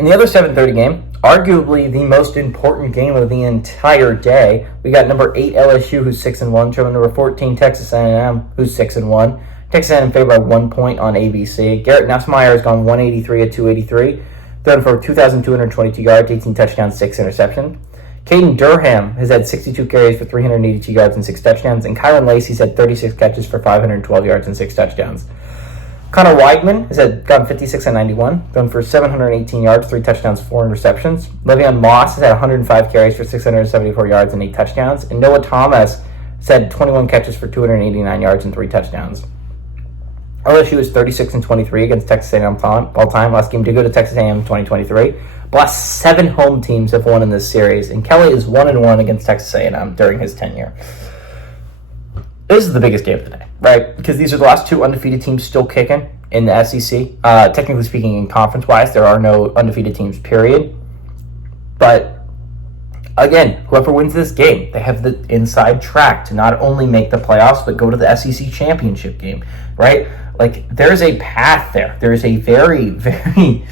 In the other 7:30 game, arguably the most important game of the entire day, we got number 8 LSU, who's 6-1, showing number 14 Texas A&M, who's 6-1. Texas A&M favored by 1 point on ABC. Garrett Nussmeier has gone 183 at 283, thrown for 2,222 yards, 18 touchdowns, 6 interceptions. Caden Durham has had 62 carries for 382 yards and 6 touchdowns, and Kyron Lacey's had 36 catches for 512 yards and 6 touchdowns. Connor Weidman has gone 56 and 91, thrown for 718 yards, 3 touchdowns, 4 interceptions. Le'Veon Moss has had 105 carries for 674 yards and 8 touchdowns. And Noah Thomas has had 21 catches for 289 yards and 3 touchdowns. LSU is 36 and 23 against Texas A&M all time. Last game did go to Texas A&M 2023. The last 7 home teams have won in this series, and Kelly is 1-1 against Texas A&M during his tenure. This is the biggest game of the day, right? Because these are the last 2 undefeated teams still kicking in the SEC. Technically speaking, in conference-wise, there are no undefeated teams, period. But, again, whoever wins this game, they have the inside track to not only make the playoffs, but go to the SEC championship game, right? Like, there's a path there. There's a very, very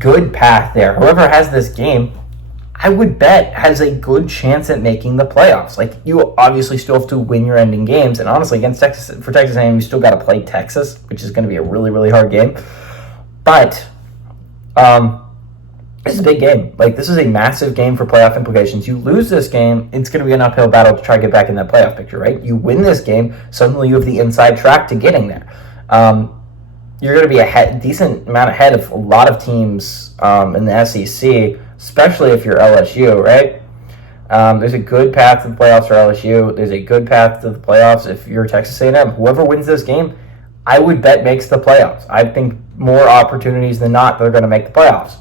good path there. Whoever has this game, I would bet, has a good chance at making the playoffs. Like, you obviously still have to win your ending games, and honestly, against Texas A&M, you still got to play Texas, which is going to be a really, really hard game. But this is a big game. Like, this is a massive game for playoff implications. You lose this game, it's going to be an uphill battle to try to get back in that playoff picture, right? You win this game, suddenly you have the inside track to getting there. You're going to be a decent amount ahead of a lot of teams in the SEC, especially if you're LSU, right? There's a good path to the playoffs for LSU. There's a good path to the playoffs if you're Texas A&M. Whoever wins this game, I would bet makes the playoffs. I think more opportunities than not they're going to make the playoffs.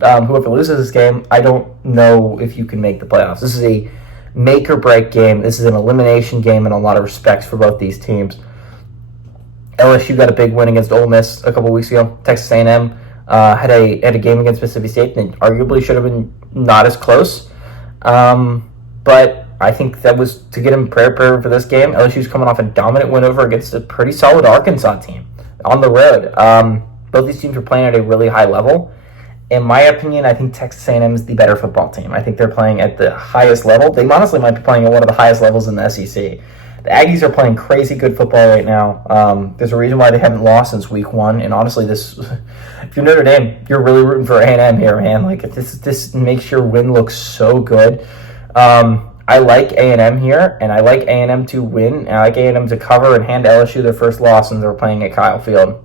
Whoever loses this game, I don't know if you can make the playoffs. This is a make-or-break game. This is an elimination game in a lot of respects for both these teams. LSU got a big win against Ole Miss a couple weeks ago. Texas A&M had a game against Mississippi State that arguably should have been not as close. But I think that was to get him prepared for this game. LSU's coming off a dominant win over against a pretty solid Arkansas team on the road. Both these teams are playing at a really high level. In my opinion, I think Texas A&M is the better football team. I think they're playing at the highest level. They honestly might be playing at one of the highest levels in the SEC. The Aggies are playing crazy good football right now. There's a reason why they haven't lost since week 1. And honestly, if you're Notre Dame, you're really rooting for A&M here, man. Like, this makes your win look so good. I like A&M here, and I like A&M to win. And I like A&M to cover and hand LSU their first loss, and they're playing at Kyle Field.